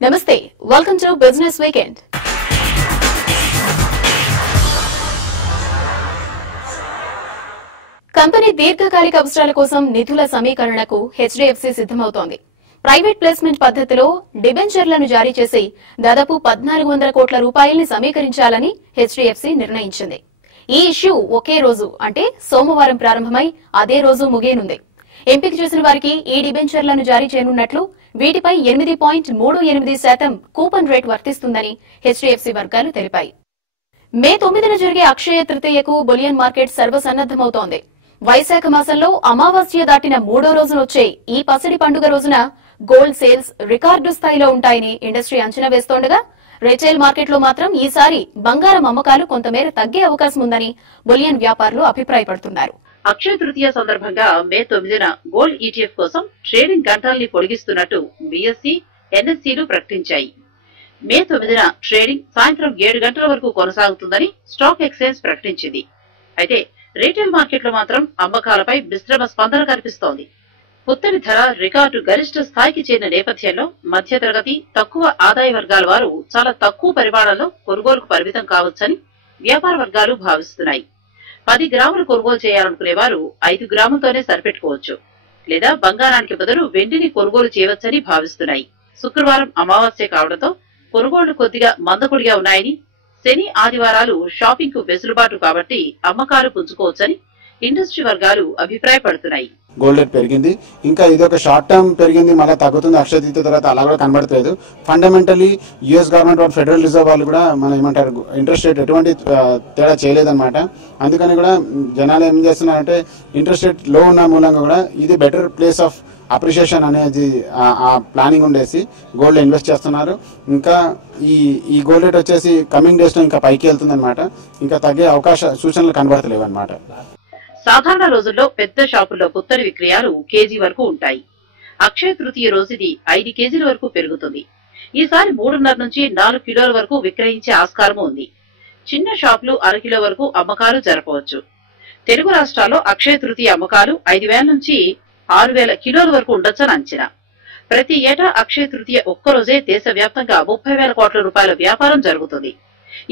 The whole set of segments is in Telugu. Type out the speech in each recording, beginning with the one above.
Namaste. Welcome to Business Weekend. Company దీర్ఘకాలిక అవసరాల కోసం నిధుల సమీకరణకు హెచ్డీఎఫ్సీ సిద్ధమవుతోంది. ప్రైవేట్ ప్లేస్మెంట్ పద్ధతిలో డిబెంచర్లను జారీ చేసి దాదాపు 1400 కోట్ల రూపాయల్ని సమీకరించాలని హెచ్డీఎఫ్సీ నిర్ణయించింది. ఈ ఇష్యూ ఒకే రోజు అంటే సోమవారం ప్రారంభమై అదే రోజు ముగియనుంది. ఎంపిక చేసిన వారికి ఈ డిబెంచర్లను జారీ చేయనున్నట్లు, వీటిపై 8.38% కూపన్ రేట్ వర్తిస్తుందని హెచ్డీఎఫ్సీ వర్గాలు తెలిపాయి. మే 9న జరిగే అక్షయ తృతీయకు బులియన్ మార్కెట్ సర్వసన్నద్దమవుతోంది. వైశాఖ మాసంలో అమావాస్య దాటిన 3వ రోజున వచ్చే ఈ పసిడి పండుగ రోజున గోల్డ్ సేల్స్ రికార్డు స్థాయిలో ఉంటాయని ఇండస్ట్రీ అంచనా వేస్తోండగా, రిటైల్ మార్కెట్లో మాత్రం ఈసారి బంగారం అమ్మకాలు కొంతమేర తగ్గే అవకాశం ఉందని బులియన్ వ్యాపారులు అభిప్రాయపడుతున్నారు. అక్షయ తృతీయ సందర్భంగా మే 9న గోల్డ్ ఈటీఎఫ్ కోసం ట్రేడింగ్ గంటల్ని పొడిగిస్తున్నట్టు బీఎస్సీ, ఎన్ఎస్సీలు ప్రకటించాయి. మే 9న ట్రేడింగ్ సాయంత్రం 7 గంటల వరకు కొనసాగుతుందని స్టాక్ ఎక్స్చేంజ్ ప్రకటించింది. అయితే రీటైల్ మార్కెట్లో మాత్రం అమ్మకాలపై మిశ్రమ స్పందన కనిపిస్తోంది. పుత్తడి ధర రికార్డు గరిష్ట స్థాయికి చేరిన నేపథ్యంలో మధ్యతరగతి, తక్కువ ఆదాయ వర్గాల వారు చాలా తక్కువ పరిమాణంలో కొనుగోలుకు పరిమితం కావచ్చని వ్యాపార వర్గాలు భావిస్తున్నాయి. 10 గ్రాములు కొనుగోలు చేయాలనుకునే వారు 5 గ్రాములతోనే సరిపెట్టుకోవచ్చు, లేదా బంగారానికి బదులు వెండిని కొనుగోలు చేయవచ్చని భావిస్తున్నాయి. శుక్రవారం అమావాస్య కావడంతో కొనుగోళ్లు కొద్దిగా మందకొడిగా ఉన్నాయని, శని, ఆదివారాలు షాపింగ్ కు వెసులుబాటు కాబట్టి అమ్మకాలు పుంజుకోవచ్చని ఇండస్ట్రీ వర్గాలు అభిప్రాయపడుతున్నాయి. గోల్డ్ రేట్ పెరిగింది, ఇంకా ఇది ఒక షార్ట్ టర్మ్ పెరిగింది, మళ్ళీ తగ్గుతుంది అక్షయ తృతీయ తర్వాత, అలా కూడా కనబడట్లేదు. ఫండమెంటలీ యుఎస్ గవర్నమెంట్ వాళ్ళు, ఫెడరల్ రిజర్వ్ వాళ్ళు కూడా మనం ఏమంటారు ఇంట్రెస్ట్ రేట్ ఎటువంటి తేడా చేయలేదన్నమాట. అందుకని కూడా జనాలు ఏం చేస్తున్నారంటే ఇంట్రెస్ట్ రేట్ లో ఉన్న మూలంగా కూడా ఇది బెటర్ ప్లేస్ ఆఫ్ అప్రిషియేషన్ అనేది ఆ ప్లానింగ్ ఉండేసి గోల్డ్ ఇన్వెస్ట్ చేస్తున్నారు. ఇంకా ఈ గోల్డ్ రేట్ వచ్చేసి కమింగ్ డేస్ లో ఇంకా పైకి వెళ్తుంది అనమాట. ఇంకా తగ్గే సూచనలు కనబడతలేవు అనమాట. సాధారణ రోజుల్లో పెద్ద షాపుల్లో పుత్తడి విక్రయాలు కేజీ వరకు ఉంటాయి. అక్షయ తృతీయ రోజు ఇది 5 కేజీల వరకు పెరుగుతుంది. ఈసారి 3.5 నుంచి 4 కిలోల వరకు విక్రయించే ఆస్కారం ఉంది. చిన్న షాపులు 1/2 కిలో వరకు అమ్మకాలు జరపవచ్చు. తెలుగు రాష్ట్రాల్లో అక్షయ తృతీయ అమ్మకాలు 5,000 నుంచి 6,000 కిలోల వరకు ఉండొచ్చని అంచనా. ప్రతి ఏటా అక్షయ తృతీయ ఒక్కరోజే దేశవ్యాప్తంగా 30,000 కోట్ల రూపాయల వ్యాపారం జరుగుతుంది.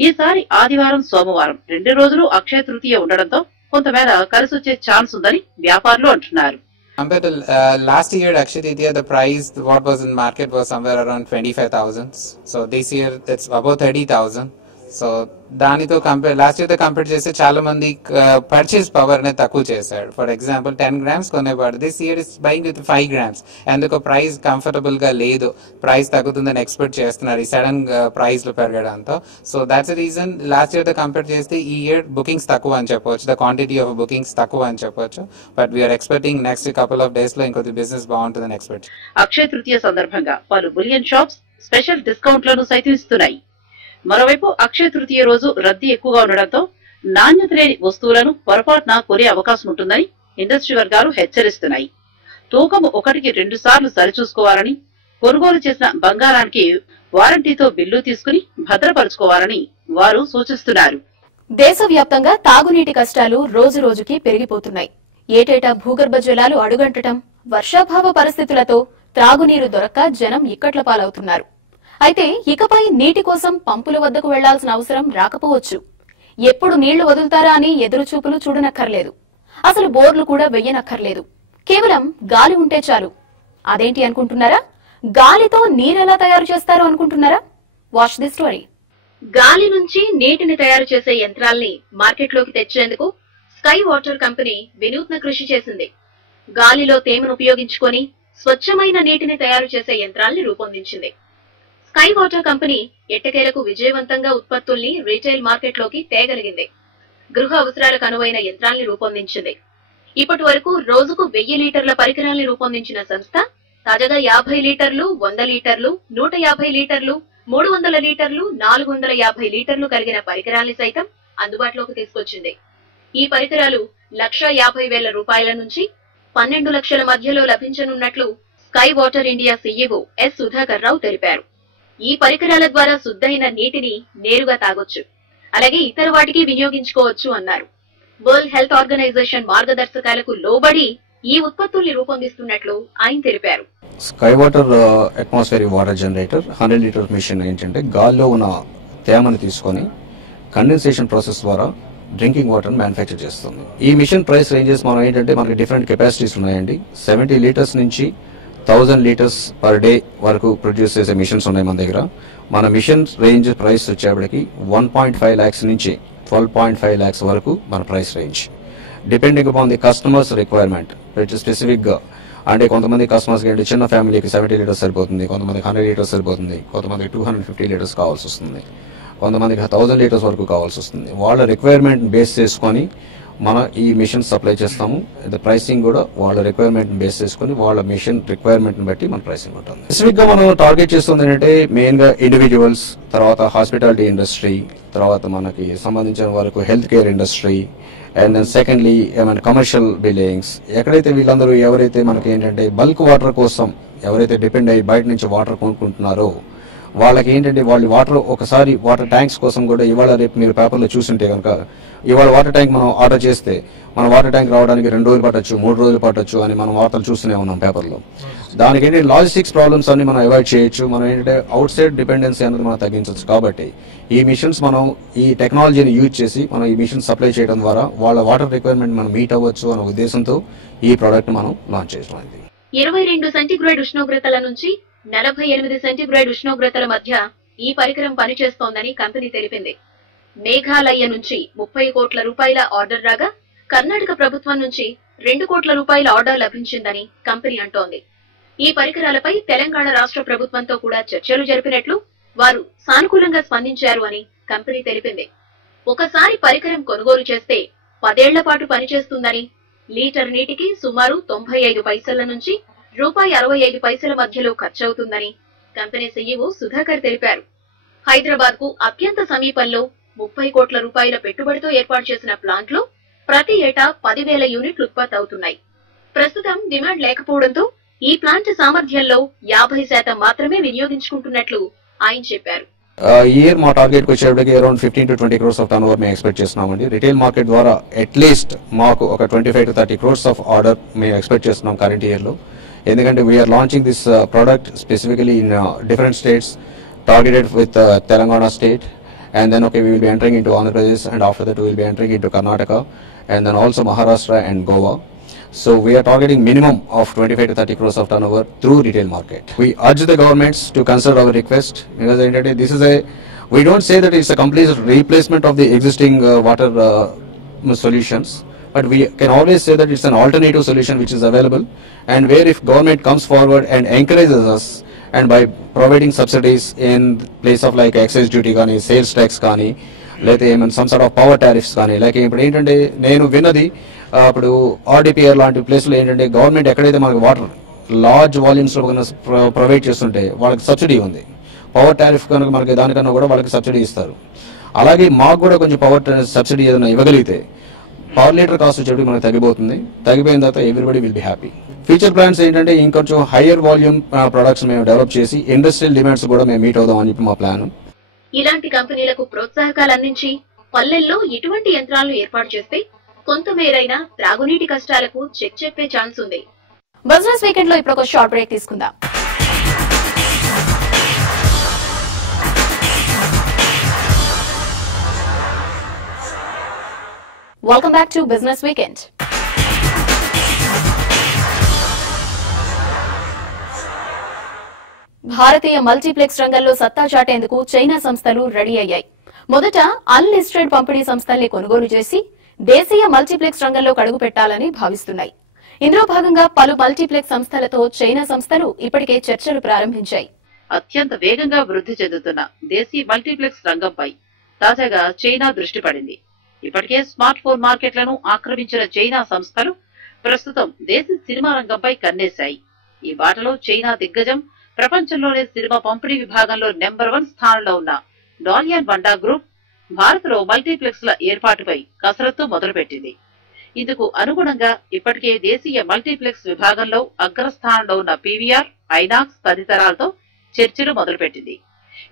ఈసారి ఆదివారం, సోమవారం 2 రోజులు అక్షయ తృతీయ ఉండడంతో కొంతమేర కలిసి వచ్చే ఛాన్స్ ఉందని వ్యాపారులు అంటున్నారు. Compared to last year, Akshaya Tritiya, the price what was in market was somewhere around 25,000. So this year it's above 30,000. So దానితో కంపేర్ లాస్ట్ ఇయర్ తో కంపేర్ చేస్తే చాలా మంది పర్చేస్ పవర్ అనేది తక్కువ చేశారు. ఫర్ ఎగ్జాంపుల్ 10 గ్రామ్స్ కొనేవాడు this year is buying with 5 grams. ఎందుకు ప్రైస్ కంఫర్టబుల్ గా లేదు, ప్రైస్ తగ్గుతుందని ఎక్స్పెక్ట్ చేస్తున్నారు ఈ సడన్ ప్రైస్ లో పెరగడంతో. So that's reason last year తో కంపేర్ చేస్తే ఈ ఇయర్ బుకింగ్స్ తక్కువ అని చెప్పవచ్చు, ద క్వాంటిటీ ఆఫ్ బుకింగ్స్ తక్కువ అని చెప్పవచ్చు. But we're expecting next couple of days లో ఇంకొద్ది బిజినెస్ బాగుంటుందని ఎక్స్పెక్ట్. అక్షయ తృతీయ సందర్భంగా పలు బులియన్ షాప్స్ స్పెషల్ డిస్కౌంట్లను సైతం ఇస్తున్నాయి. మరోవైపు అక్షయ తృతీయ రోజు రద్దీ ఎక్కువగా ఉండడంతో నాణ్యత లేని వస్తువులను పొరపాటున కొనే అవకాశం ఉంటుందని ఇండస్ట్రీ వర్గాలు హెచ్చరిస్తున్నాయి. తూకం 1కి 2 సార్లు సరిచూసుకోవాలని, కొనుగోలు చేసిన బంగారానికి వారంటీతో బిల్లు తీసుకుని భద్రపరుచుకోవాలని వారు సూచిస్తున్నారు. దేశవ్యాప్తంగా తాగునీటి కష్టాలు రోజు రోజుకి పెరిగిపోతున్నాయి. ఏటేటా భూగర్భ జలాలు అడుగంటటం, వర్షాభావ పరిస్థితులతో త్రాగునీరు దొరక్క జనం ఇక్కట్ల పాలవుతున్నారు. అయితే ఇకపై నీటి కోసం పంపుల వద్దకు వెళ్లాల్సిన అవసరం రాకపోవచ్చు. ఎప్పుడు నీళ్లు వదులుతారా అని ఎదురుచూపులు చూడనక్కర్లేదు. అసలు బోర్లు కూడా వెయ్యనక్కర్లేదు. కేవలం గాలి ఉంటే చాలు. అదేంటి అనుకుంటున్నారా? గాలితో నీరెలా తయారు చేస్తారో అనుకుంటున్నారా? Watch the story. గాలి నుంచి నీటిని తయారు చేసే యంత్రాల్ని మార్కెట్లోకి తెచ్చేందుకు స్కై వాటర్ కంపెనీ వినూత్న కృషి చేసింది. గాలిలో తేమను ఉపయోగించుకొని స్వచ్ఛమైన నీటిని తయారు చేసే యంత్రాల్ని రూపొందించింది. స్కై వాటర్ కంపెనీ ఎట్టకేలకు విజయవంతంగా ఉత్పత్తుల్ని రీటైల్ మార్కెట్లోకి తేగలిగింది. గృహ అవసరాలకు అనువైన యంత్రాల్ని రూపొందించింది. ఇప్పటి వరకు రోజుకు 1000 లీటర్ల పరికరాల్ని రూపొందించిన సంస్థ తాజాగా 50 లీటర్లు, 100 లీటర్లు, 150 లీటర్లు, 300 లీటర్లు, 450 లీటర్లు కలిగిన పరికరాల్ని సైతం అందుబాటులోకి తీసుకొచ్చింది. ఈ పరికరాలు 1,50,000 రూపాయల నుంచి 12 లక్షల మధ్యలో లభించనున్నట్లు Sky Water India CEO S Sudhakar Rao తెలిపారు. ఈ పరికరాల ద్వారా శుద్ధైన నీటిని నేరుగా తాగొచ్చు, అలాగే ఇతర వాటికి వినియోగించుకోవచ్చు అన్నారు. వరల్డ్ హెల్త్ ఆర్గనైజేషన్ మార్గదర్శకాలకు లోబడి ఈ ఉత్పత్తుల్ని రూపొందిస్తున్నట్లు ఆయన తెలిపారు. Sky water atmospheric water generator 100 litre machine ఏంటంటే గాల్లో ఉన్న తేమను తీసుకొని కండెన్సేషన్ ప్రాసెస్ ద్వారా డ్రింకింగ్ వాటర్ మ్యానుఫ్యాక్చర్ చేస్తుంది. ఈ మిషన్ ప్రైస్ రేంజెస్ మనం ఏంటంటే మనకి డిఫరెంట్ కెపాసిటీస్ ఉన్నాయండి. 70 లీటర్స్ నుంచి 1000 లీటర్స్ పర్ డే వరకు ప్రొడ్యూస్ చేసే మిషన్స్ ఉన్నాయి మన దగ్గర. మన మిషన్ రేంజ్ ప్రైస్ వచ్చేప్పటికి 1.5 lakhs నుంచి 12.5 lakhs వరకు మన price range, depending upon the customers requirement. Specific గా అంటే కొంతమంది కస్టమర్స్ ఏంటి చిన్న ఫ్యామిలీకి 70 లీటర్స్ సరిపోతుంది, కొంతమందికి 100 లీటర్స్ సరిపోతుంది, కొంతమందికి 250 లీటర్స్ కావాల్సి వస్తుంది, కొంతమందికి 1000 లీటర్స్ వరకు కావాల్సి వస్తుంది. వాళ్ళ రిక్వైర్మెంట్ బేస్ చేసుకొని మన ఈ మిషన్ సప్లై చేస్తాము. ప్రైసింగ్ కూడా వాళ్ళ రిక్వైర్మెంట్ బేస్ చేసుకుని వాళ్ళ మిషన్ రిక్వైర్మెంట్ బట్టి మన ప్రైసింగ్ ఉంటుంది. స్పెసిఫిక్ గా మనం టార్గెట్ చేస్తుంది ఏంటంటే మెయిన్ గా ఇండివిజువల్స్, తర్వాత హాస్పిటాలిటీ ఇండస్ట్రీ, తర్వాత మనకి సంబంధించిన వరకు health care industry, and then secondly ఏమైనా కమర్షియల్ బిల్డింగ్స్. ఎక్కడైతే వీళ్ళందరూ ఎవరైతే మనకి ఏంటంటే బల్క్ వాటర్ కోసం ఎవరైతే డిపెండ్ అయ్యి బయట నుంచి వాటర్ కొనుక్కుంటున్నారో వాళ్ళకి ఏంటంటే వాళ్ళు వాటర్ ఒకసారి వాటర్ ట్యాంక్స్ కోసం కూడా ఇవాళ రేపు మీరు పేపర్లో చూస్తుంటే కనుక ఇవాళ వాటర్ ట్యాంక్ మనం ఆర్డర్ చేస్తే మన వాటర్ ట్యాంక్ రావడానికి 2 రోజులు పట్టొచ్చు, 3 రోజులు పట్టొచ్చు అని మనం వార్తలు చూస్తూనే ఉన్నాం పేపర్లో. దానికి ఏంటంటే లాజిస్టిక్స్ ప్రాబ్లమ్స్ అన్ని మనం అవాయిడ్ చేయొచ్చు. మనం ఏంటంటే అవుట్ సైడ్ డిపెండెన్సీ అనేది మనం తగ్గించవచ్చు. కాబట్టి ఈ మిషన్స్ మనం ఈ టెక్నాలజీని యూజ్ చేసి మనం ఈ మిషన్ సప్లై చేయడం ద్వారా వాళ్ళ వాటర్ రిక్వైర్మెంట్ మనం మీట్ అవ్వచ్చు అనే ఉద్దేశంతో ఈ ప్రోడక్ట్ మనం లాంచ్ చేయడం. 22 సెంటీగ్రేడ్ ఉష్ణోగ్రతల నుంచి 48 సెంటీగ్రేడ్ ఉష్ణోగ్రతల మధ్య ఈ పరికరం పనిచేస్తోందని కంపెనీ తెలిపింది. మేఘాలయ నుంచి 30 కోట్ల రూపాయల ఆర్డర్ రాగా కర్ణాటక ప్రభుత్వం నుంచి 2 కోట్ల రూపాయల ఆర్డర్ లభించిందని కంపెనీ అంటోంది. ఈ పరికరాలపై తెలంగాణ రాష్ట్ర ప్రభుత్వంతో కూడా చర్చలు జరిపినట్లు, వారు సానుకూలంగా స్పందించారు అని కంపెనీ తెలిపింది. ఒకసారి పరికరం కొనుగోలు చేస్తే 10 ఏళ్ల పాటు పనిచేస్తుందని, లీటర్ నీటికి సుమారు 95 పైసల నుంచి ₹65 మధ్యలో ఖర్చవుతుందని కంపెనీ సీఈఓ సుధాకర్ తెలిపారు. హైదరాబాద్ కు అత్యంత సమీపంలో 30 కోట్ల రూపాయల పెట్టుబడితో ఏర్పాటు చేసిన ప్లాంట్ లో ప్రతి ఏటా 10,000 యూనిట్లు ఉత్పత్తి అవుతున్నాయి. ప్రస్తుతం డిమాండ్ లేకపోవడంతో ఈ ప్లాంట్ సామర్థ్యంలో 50% మాత్రమే వినియోగించుకుంటున్నట్లు ఆయన చెప్పారు. ఇయర్ మా టార్గెట్ కి వచ్చేప్పటికి around 15 to 20 crores of turnover మేము ఎక్స్పెక్ట్ చేస్తున్నామండి. రిటైల్ మార్కెట్ ద్వారా అట్లీస్ట్ మాకు ఒక 25 to 30 crores ఆఫ్ ఆర్డర్ మేము ఎక్స్పెక్ట్ చేస్తున్నాం కరెంట్ ఇయర్ లో. ఎందుకంటే we're launching this product specifically in different states targeted with Telangana state, and then we will be entering into Andhra Pradesh, and after that we will be entering into Karnataka, and then also Maharashtra and Goa. So we are targeting minimum of 25 to 30 crores of turnover through retail market. We urge the governments to consider our request, because this is we don't say that it's a complete replacement of the existing water solutions, but we can always say that it's an alternative solution which is available, and where if government comes forward and encourages us, and by providing subsidies in place of like excise duty కానీ సేల్స్ ట్యాక్స్ కానీ లేకపోతే ఏమైనా some sort of power tariffs కానీ, లైక్ ఇప్పుడు ఏంటంటే నేను విన్నది ఇప్పుడు ఆర్డిపిఆర్ లాంటి ప్లేస్లో ఏంటంటే గవర్నమెంట్ ఎక్కడైతే మనకు వాటర్ లార్జ్ వాల్యూమ్స్లో ప్రొవైడ్ చేస్తుంటే వాళ్ళకి సబ్సిడీ ఉంది. పవర్ టారిఫ్ కనుక మనకి దానికన్నా కూడా వాళ్ళకి సబ్సిడీ ఇస్తారు. అలాగే మాకు కూడా కొంచెం పవర్ సబ్సిడీ ఏదైనా ఇవ్వగలిగితే పవర్ లీటర్ కాస్ట్ వచ్చేటికి మనకి తగ్గిపోతుంది. తగ్గిపోయిన తర్వాత everybody will be happy. Future plans ఏంటంటే ఇంకొంచెం హైయర్ వాల్యూమ్ ప్రొడక్ట్స్ మేము డెవలప్ చేసి ఇండస్ట్రియల్ డిమాండ్స్ కూడా మేము మీట్ అవుదాం అని చెప్పి మా ప్లాన్. ఇలాంటి కంపెనీలకు ప్రోత్సాహకాలు అందించి పల్లెల్లో ఇటువంటి యంత్రాలను ఏర్పాటు చేస్తే కొంతమేరైనా త్రాగునీటి కష్టాలకు చెక్ చెప్పే ఛాన్స్ ఉంది. బిజినెస్ వీకెండ్ లో ఇప్పుడు ఒక షార్ట్ బ్రేక్ తీసుకుందాం. Welcome back to business weekend. Bharatiya multiplex రంగంలో సత్తా చాటేందుకు చైనా సంస్థలు రెడీ అయ్యాయి. మొదట అన్లిస్టెడ్ పంపిణీ సంస్థల్ని కొనుగోలు చేసి దేశీయ మల్టీప్లెక్స్ రంగంలో కడుగు పెట్టాలని భావిస్తున్నాయి. ఇందులో భాగంగా పలు మల్టీప్లెక్స్ సంస్థలతో చైనా సంస్థలు ఇప్పటికే చర్చలు ప్రారంభించాయి. అత్యంత వేగంగా వృద్ధి చెందుతున్న దేశీ మల్టీప్లెక్స్ రంగంపై తాజాగా చైనా దృష్టి పడింది. ఇప్పటికే స్మార్ట్ ఫోన్ మార్కెట్లను ఆక్రమించిన చైనా సంస్థలు ప్రస్తుతం దేశీ సినిమా రంగంపై కన్నేశాయి. ఈ బాటలో చైనా దిగ్గజం ప్రపంచంలోనే సినిమా పంపిణీ విభాగంలో నెంబర్ 1 స్థానంలో ఉన్న డాలియన్ వండా గ్రూప్ భారత్ లో మల్టీప్లెక్స్ ల ఏర్పాటుపై కసరత్తు మొదలుపెట్టింది. ఇందుకు అనుగుణంగా ఇప్పటికే దేశీయ మల్టీప్లెక్స్ విభాగంలో అగ్రస్థానంలో ఉన్న పీవీఆర్, ఐనాక్స్ తదితరాలతో చర్చలు మొదలుపెట్టింది.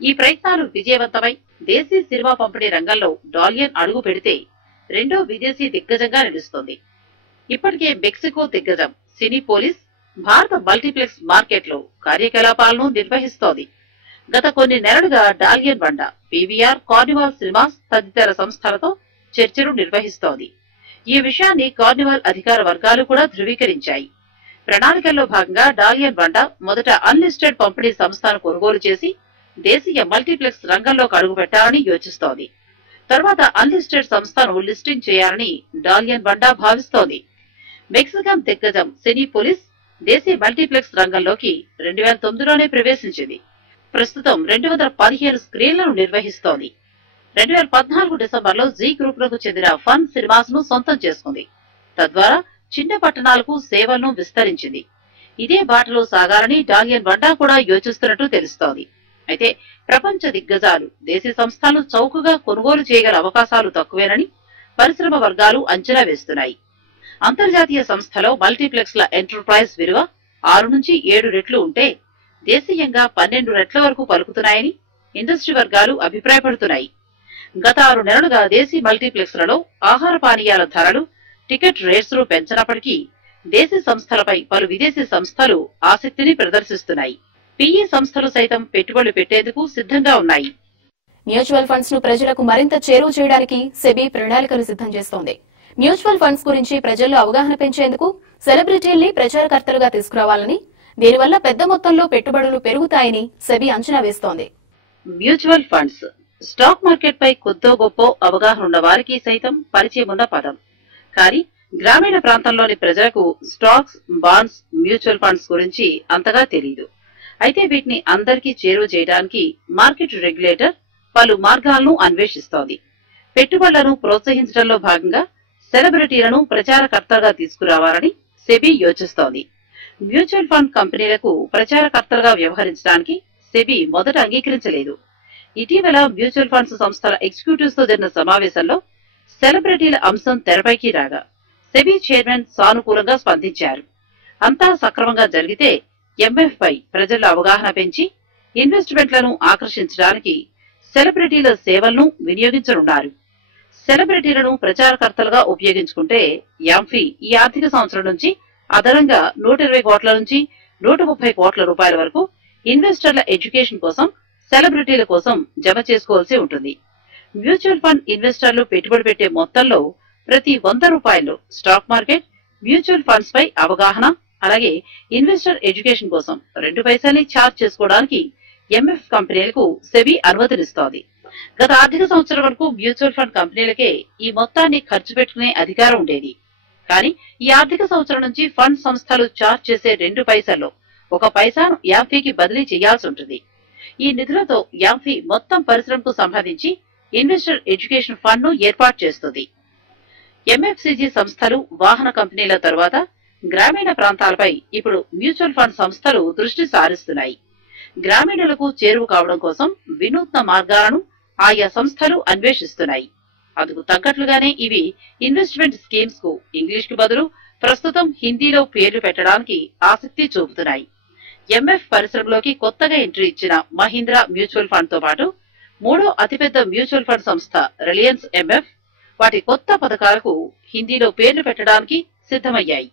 ఈ ప్రయత్నాలు విజయవంతమై దేశీ సినిమా పంపిణీ రంగంలో డాలియన్ అడుగు పెడితే రెండో విదేశీ దిగ్గజంగా నిలుస్తోంది. ఇప్పటికే మెక్సికో దిగ్గజం సినీ పోలీస్ భారత మల్టీప్లెక్స్ మార్కెట్లో కార్యకలాపాలను నిర్వహిస్తోంది. గత కొన్ని నెలలుగా డాలియన్ బండ, పీవీఆర్, కార్నివాల్ సినిమాస్ తదితర సంస్థలతో చర్చలు నిర్వహిస్తోంది. ఈ విషయాన్ని కార్నివాల్ అధికార వర్గాలు కూడా ధృవీకరించాయి. ప్రణాళికల్లో భాగంగా డాలియన్ బండ మొదట అన్లిస్టెడ్ పంపిణీ సంస్థను కొనుగోలు చేసి దేశీయ మల్టీప్లెక్స్ రంగంలోకి అడుగుపెట్టాలని యోచిస్తోంది. తర్వాత అన్లిస్టెడ్ సంస్థను లిస్టింగ్ చేయాలని డాలియన్ బండా భావిస్తోంది. మెక్సికన్ దిగ్గజం సినీ పోలీస్ దేశీయ మల్టీప్లెక్స్ రంగంలోకి 2009లోనే ప్రవేశించింది. ప్రస్తుతం 215 స్క్రీన్లను నిర్వహిస్తోంది. 2014 డిసెంబర్లో జీ గ్రూప్ లకు చెందిన ఫన్ సినిమాస్ ను సొంతం చేసుకుంది. తద్వారా చిన్న పట్టణాలకు సేవలను విస్తరించింది. ఇదే బాటలో సాగాలని డాలియన్ బండా కూడా యోచిస్తున్నట్టు తెలుస్తోంది. అయితే ప్రపంచ దిగ్గజాలు దేశీయ సంస్థలను చౌకగా కొనుగోలు చేయగల అవకాశాలు తక్కువేనని పరిశ్రమ వర్గాలు అంచనా వేస్తున్నాయి. అంతర్జాతీయ సంస్థలో మల్టీప్లెక్స్ల ఎంటర్ప్రైజ్ విలువ 6 నుంచి 7 రెట్లు ఉంటే దేశీయంగా 12 రెట్ల వరకు పలుకుతున్నాయని ఇండస్ట్రీ వర్గాలు అభిప్రాయపడుతున్నాయి. గత 6 నెలలుగా దేశీ మల్టీప్లెక్స్లలో ఆహార పానీయాల ధరలు, టికెట్ రేట్స్ పెంచినప్పటికీ దేశీ సంస్థలపై పలు విదేశీ సంస్థలు ఆసక్తిని ప్రదర్శిస్తున్నాయి. పిఈ సంస్థలు సైతం పెట్టుబడులు పెట్టేందుకు సిద్ధంగా ఉన్నాయి. మ్యూచువల్ ఫండ్స్ ను ప్రజలకు మరింత చేరువ చేయడానికి సెబీ ప్రణాళికలు సిద్ధం చేస్తోంది. మ్యూచువల్ ఫండ్స్ గురించి ప్రజల్లో అవగాహన పెంచేందుకు సెలబ్రిటీల్ని ప్రచారకర్తలుగా తీసుకురావాలని, దీనివల్ల పెద్ద మొత్తంలో పెట్టుబడులు పెరుగుతాయని సెబీ అంచనా వేస్తోంది. మ్యూచువల్ ఫండ్స్ స్టాక్ మార్కెట్ పై కొద్దో గొప్ప అవగాహన ఉన్న వారికి సైతం పరిచయం ఉన్న పదం. కానీ గ్రామీణ ప్రాంతంలోని ప్రజలకు స్టాక్స్, బాండ్స్, మ్యూచువల్ ఫండ్స్ గురించి అంతగా తెలియదు. అయితే వీటిని అందరికీ చేరువ చేయడానికి మార్కెట్ రెగ్యులేటర్ పలు మార్గాలను అన్వేషిస్తోంది. పెట్టుబడులను ప్రోత్సహించడంలో భాగంగా సెలబ్రిటీలను ప్రచారకర్తలుగా తీసుకురావాలని సెబీ యోచిస్తోంది. మ్యూచువల్ ఫండ్ కంపెనీలకు ప్రచారకర్తలుగా వ్యవహరించడానికి సెబీ మొదట అంగీకరించలేదు. ఇటీవల మ్యూచువల్ ఫండ్స్ సంస్థల ఎగ్జిక్యూటివ్స్ తో జరిగిన సమావేశంలో సెలబ్రిటీల అంశం తెరపైకి రాగా సెబీ చైర్మన్ సానుకూలంగా స్పందించారు. అంతా సక్రమంగా జరిగితే ఎంఎఫ్ పై ప్రజల్లో అవగాహన పెంచి ఇన్వెస్ట్మెంట్లను ఆకర్షించడానికి సెలబ్రిటీల సేవలను వినియోగించనున్నారు. సెలబ్రిటీలను ప్రచారకర్తలుగా ఉపయోగించుకుంటే యాంఫీ ఈ ఆర్థిక సంవత్సరం నుంచి అదనంగా 120 కోట్ల నుంచి 130 కోట్ల రూపాయల వరకు ఇన్వెస్టర్ల ఎడ్యుకేషన్ కోసం సెలబ్రిటీల కోసం జమ చేసుకోవాల్సి ఉంటుంది. మ్యూచువల్ ఫండ్ ఇన్వెస్టర్లు పెట్టుబడి పెట్టే మొత్తంలో ప్రతి 100 రూపాయలు స్టాక్ మార్కెట్, మ్యూచువల్ ఫండ్స్ పై అవగాహన, అలాగే ఇన్వెస్టర్ ఎడ్యుకేషన్ కోసం 2 పైసల్ని ఛార్జ్ చేసుకోవడానికి ఎంఎఫ్ కంపెనీలకు సెబీ అనుమతినిస్తోంది. గత ఆర్థిక సంవత్సరం వరకు మ్యూచువల్ ఫండ్ కంపెనీలకే ఈ మొత్తాన్ని ఖర్చు పెట్టుకునే అధికారం ఉండేది. కానీ ఈ ఆర్థిక సంవత్సరం నుంచి ఫండ్ సంస్థలు ఛార్జ్ చేసే 2 పైసల్లో 1 పైసాను యాంఫీకి బదిలీ చేయాల్సి ఉంటుంది. ఈ నిధులతో యాంఫీ మొత్తం పరిశ్రమకు సంబంధించి ఇన్వెస్టర్ ఎడ్యుకేషన్ ఫండ్ ను ఏర్పాటు చేస్తుంది. ఎంఎఫ్సిజి సంస్థలు, వాహన కంపెనీల తరువాత గ్రామీణ ప్రాంతాలపై ఇప్పుడు మ్యూచువల్ ఫండ్ సంస్థలు దృష్టి సారిస్తున్నాయి. గ్రామీణులకు చేరువ కావడం కోసం వినూత్న మార్గాలను ఆయా సంస్థలు అన్వేషిస్తున్నాయి. అందుకు తగ్గట్లుగానే ఇవి ఇన్వెస్ట్మెంట్ స్కీమ్స్ కు ఇంగ్లీష్ కు బదులు ప్రస్తుతం హిందీలో పేర్లు పెట్టడానికి ఆసక్తి చూపుతున్నాయి. ఎంఎఫ్ పరిశ్రమలోకి కొత్తగా ఎంట్రీ ఇచ్చిన మహీంద్రా మ్యూచువల్ ఫండ్ తో పాటు 3వ అతిపెద్ద మ్యూచువల్ ఫండ్ సంస్థ రిలయన్స్ ఎంఎఫ్ వాటి కొత్త పథకాలకు హిందీలో పేర్లు పెట్టడానికి సిద్ధమయ్యాయి.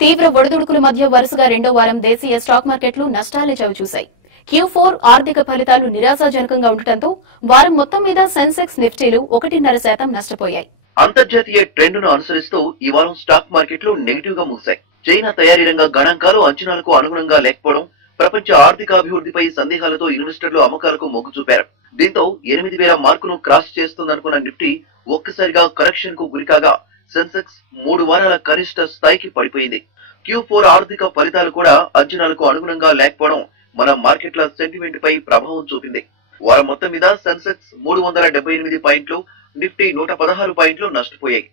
తీవ్ర ఒడిదుడుకుల మధ్య వరుసగా 2వ వారం దేశీయ స్టాక్ మార్కెట్లు నష్టాలే చవిచూశాయి. Q4 ఆర్థిక ఫలితాలు నిరాశాజనకంగా ఉండటంతో వారం మొత్తం మీద సెన్సెక్స్, నిఫ్టీలు 1.5% నష్టపోయాయి. అంతర్జాతీయ ట్రెండ్ ను అనుసరిస్తూ ఈ వారం స్టాక్ మార్కెట్లు నెగిటివ్ గా ముగిశాయి. చైనా తయారీ రంగ గణాంకాలు అంచనాలకు అనుగుణంగా లేకపోవడం, ప్రపంచ ఆర్థికాభివృద్ధిపై సందేహాలతో ఇన్వెస్టర్లు అమ్మకాలకు మొగ్గు చూపారు. దీంతో 8,000 మార్కును క్రాస్ చేస్తుందనుకున్న నిఫ్టీ ఒక్కసారిగా కరెక్షన్ కు గురికాగా సెన్సెక్స్ 3 వారాల కనిష్ట స్థాయికి పడిపోయింది. Q4 ఆర్థిక ఫలితాలు కూడా అంచనాలకు అనుగుణంగా లేకపోవడం మన మార్కెట్ల సెంటిమెంట్ పై ప్రభావం చూపింది. వారం మొత్తం మీద సెన్సెక్స్ 378 పాయింట్లు, నిఫ్టీ 116 పాయింట్లు నష్టపోయాయి.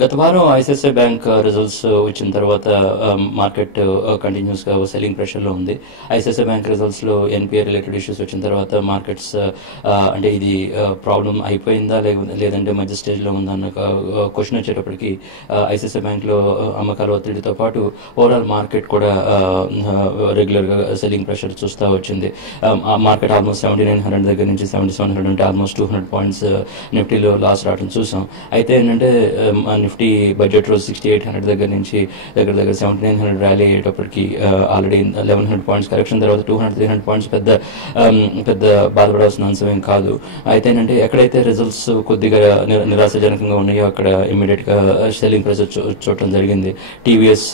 గత వారం ఐసిఐసిఐ బ్యాంక్ రిజల్ట్స్ వచ్చిన తర్వాత మార్కెట్ కంటిన్యూస్ గా సెల్లింగ్ ప్రెషర్ లో ఉంది. ఐసిఐసిఐ బ్యాంక్ రిజల్ట్స్ లో ఎన్పిఏ రిలేటెడ్ ఇష్యూస్ వచ్చిన తర్వాత మార్కెట్స్ అంటే ఇది ప్రాబ్లం అయిపోయిందా లేదంటే మధ్య స్టేజ్ లో ఉందా అన్న క్వశ్చన్ వచ్చేటప్పటికి ఐసిఐసిఐ బ్యాంక్ లో అమ్మకాల ఒత్తిడితో పాటు ఓవరాల్ మార్కెట్ కూడా రెగ్యులర్ గా సెల్లింగ్ ప్రెషర్ చూస్తూ వచ్చింది. మార్కెట్ ఆల్మోస్ట్ 7,900 దగ్గర నుంచి 7,700 అంటే ఆల్మోస్ట్ 200 పాయింట్స్ నిఫ్టీలో లాస్ రావడం చూసాం. అయితే ఏంటంటే నిఫ్టీ బడ్జెట్ రోజు 6800 దగ్గర నుంచి దగ్గర 7900 ర్యాలీ అయ్యేటప్పటికి ఆల్రెడీ 1100 పాయింట్స్ కరెక్షన్ తర్వాత 200-300 పాయింట్స్ పెద్ద బాధపడాల్సిన అంశం ఏం కాదు. అయితే ఏంటంటే ఎక్కడైతే రిజల్ట్స్ కొద్దిగా నిరాశజనకంగా ఉన్నాయో అక్కడ ఇమీడియట్ గా సెల్లింగ్ ప్రెషర్ చూడటం జరిగింది. టీవీఎస్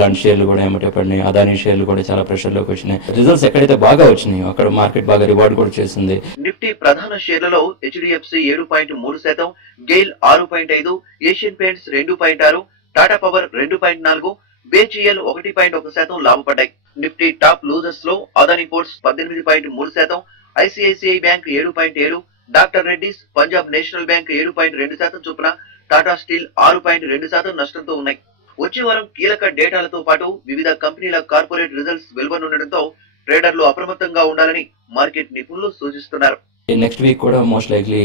లాంటి షేర్లు కూడా ఏమంటే పడినాయి, అదానీ షేర్లు కూడా చాలా ప్రెషర్ లోకి వచ్చినాయి. రిజల్ట్స్ ఎక్కడైతే బాగా వచ్చినాయో అక్కడ మార్కెట్ బాగా రివార్డ్ కూడా చేసింది. నిఫ్టీ ప్రధాన షేర్లలో HDFC 7.3%, GAIL 6.5%, Asian Paints 2.6%, Tata Power 2.4%, BHEL 1.1% లాభపడ్డాయి. నిఫ్టీ టాప్ లూజర్స్ లో Adani Ports 18.3%, ICICI Bank 7.7%, doctor Reddy's, Punjab National Bank 7.2% చొప్పున, టాటా స్టీల్ 6.2% నష్టంతో ఉన్నాయి. వచ్చే వారం కీలక డేటాలతో పాటు వివిధ కంపెనీల కార్పొరేట్ రిజల్ట్స్ వెలువనుండటంతో ట్రేడర్లు అప్రమత్తంగా ఉండాలని మార్కెట్ నిపుణులు సూచిస్తున్నారు. నెక్స్ట్ వీక్ కూడా మోస్ట్ లైక్లీ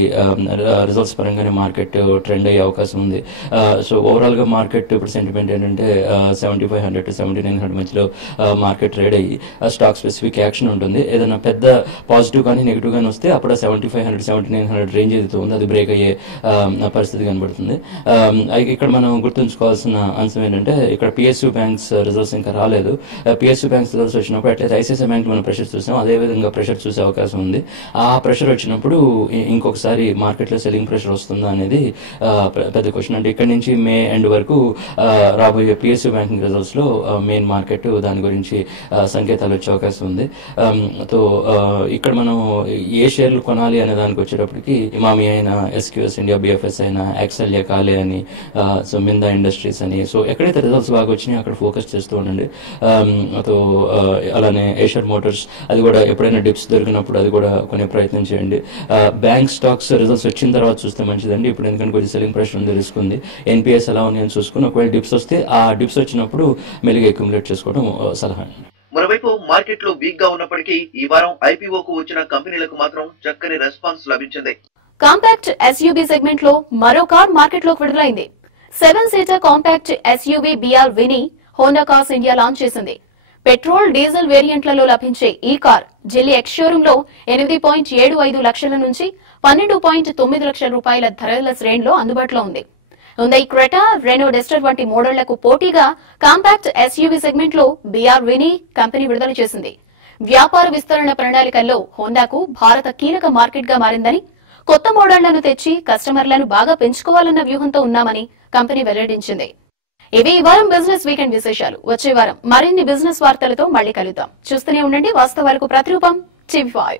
రిజల్ట్స్ పరంగానే మార్కెట్ ట్రెండ్ అయ్యే అవకాశం ఉంది. సో ఓవరాల్ గా మార్కెట్ ఇప్పుడు సెంటిమెంట్ ఏంటంటే 7500 to 7900 మధ్యలో మార్కెట్ ట్రేడ్ అయ్యి స్టాక్ స్పెసిఫిక్ యాక్షన్ ఉంటుంది. ఏదైనా పెద్ద పాజిటివ్ కానీ నెగిటివ్ కానీ వస్తే అప్పుడు 7500-7900 రేంజ్ ఏదైతే ఉందో అది బ్రేక్ అయ్యే పరిస్థితి కనబడుతుంది. ఇక్కడ మనం గుర్తుంచుకోవాల్సిన అంశం ఏంటంటే ఇక్కడ పిఎస్యూ బ్యాంక్స్ రిజల్ట్స్ ఇంకా రాలేదు. పిఎస్యూ బ్యాంక్స్ రిజల్ట్స్ వచ్చినప్పుడు అట్లయితే ఐసిఐసిఐ బ్యాంక్ మనం ప్రెషర్ చూసాం, అదే విధంగా ప్రెషర్ చూసే అవకాశం ఉంది. ఆ ప్రెషర్ వచ్చినప్పుడు ఇంకొకసారి మార్కెట్ లో సెల్లింగ్ ప్రెషర్ వస్తుందా అనేది పెద్ద క్వశ్చన్. అంటే ఇక్కడ నుంచి మే ఎండ్ వరకు రాబోయే పిఎస్యూ బ్యాంకింగ్ రిజల్ట్స్ లో మెయిన్ మార్కెట్ దాని గురించి సంకేతాలు వచ్చే అవకాశం ఉంది. సో ఇక్కడ మనం ఏ షేర్లు కొనాలి అనే దానికి వచ్చేటప్పటికి ఇమామి అయినా, ఎస్క్యూఎస్ ఇండియా, బిఎఫ్ఎస్ అయినా, ఎక్సెల్ఏ కాలే అని, సో మిందా ఇండస్ట్రీస్ అని, సో ఎక్కడైతే రిజల్ట్స్ బాగా వచ్చినాయి అక్కడ ఫోకస్ చేస్తూ ఉండండి. సో అలానే ఏషియర్ మోటార్స్ అది కూడా ఎప్పుడైనా డిప్స్ దొరికినప్పుడు అది కూడా కొనే ప్రయత్నం చేయండి. బ్యాంక్ స్టాక్స్ రిజల్ట్స్ వచ్చిన తర్వాత చూస్తే మంచిదండి. ఇప్పుడు ఎందుకంటే కొంచెం సెల్లింగ్ ప్రెషర్ ఉంది, రిస్క్ ఉంది. ఎన్పిఎస్ ఎలా ఉంది అని చూసుకుని ఒకవేళ డిప్స్ వస్తే ఆ డిప్స్ వచ్చినప్పుడు మెల్లిగా అక్యుములేట్ చేసుకోవడం సలహా. మరోవైపు మార్కెట్ లో వీక్ గా ఉన్నప్పటికీ ఈ వారం ఐపీఓకు వచ్చిన కంపెనీలకు మాత్రం చక్కని రెస్పాన్స్ లభించింది. కాంపాక్ట్ ఎస్యూవీ సెగ్మెంట్ లో మరో కార్ మార్కెట్ లోకి విడుదలైంది. 7-సీటర్ కాంపాక్ట్ ఎస్యూవీ బిఆర్ విని హోండా కార్స్ ఇండియా లాంచ్ చేసింది. పెట్రోల్, డీజిల్ వేరియంట్లలో లభించే ఈ కార్ ఢిల్లీ ఎక్స్ షోరూమ్ లో 8.75 లక్షల నుంచి 12.9 లక్షల రూపాయల ధరల శ్రేణిలో అందుబాటులో ఉంది. హుండై క్రెటా, రెనో డస్టర్ వంటి మోడళ్లకు పోటీగా కాంపాక్ట్ ఎస్యూవీ సెగ్మెంట్ లో బిఆర్ విని కంపెనీ విడుదల చేసింది. వ్యాపార విస్తరణ ప్రణాళికల్లో హోండాకు భారత కీలక మార్కెట్ గా మారిందని, కొత్త మోడళ్లను తెచ్చి కస్టమర్లను బాగా పెంచుకోవాలన్న వ్యూహంతో ఉన్నామని కంపెనీ వెల్లడించింది. ఇవి ఈ వారం బిజినెస్ వీకెండ్ విశేషాలు. వచ్చే వారం మరిన్ని బిజినెస్ వార్తలతో మళ్లీ కలుద్దాం. చూస్తూనే ఉండండి వాస్తవాలకు ప్రతిరూపం TV5.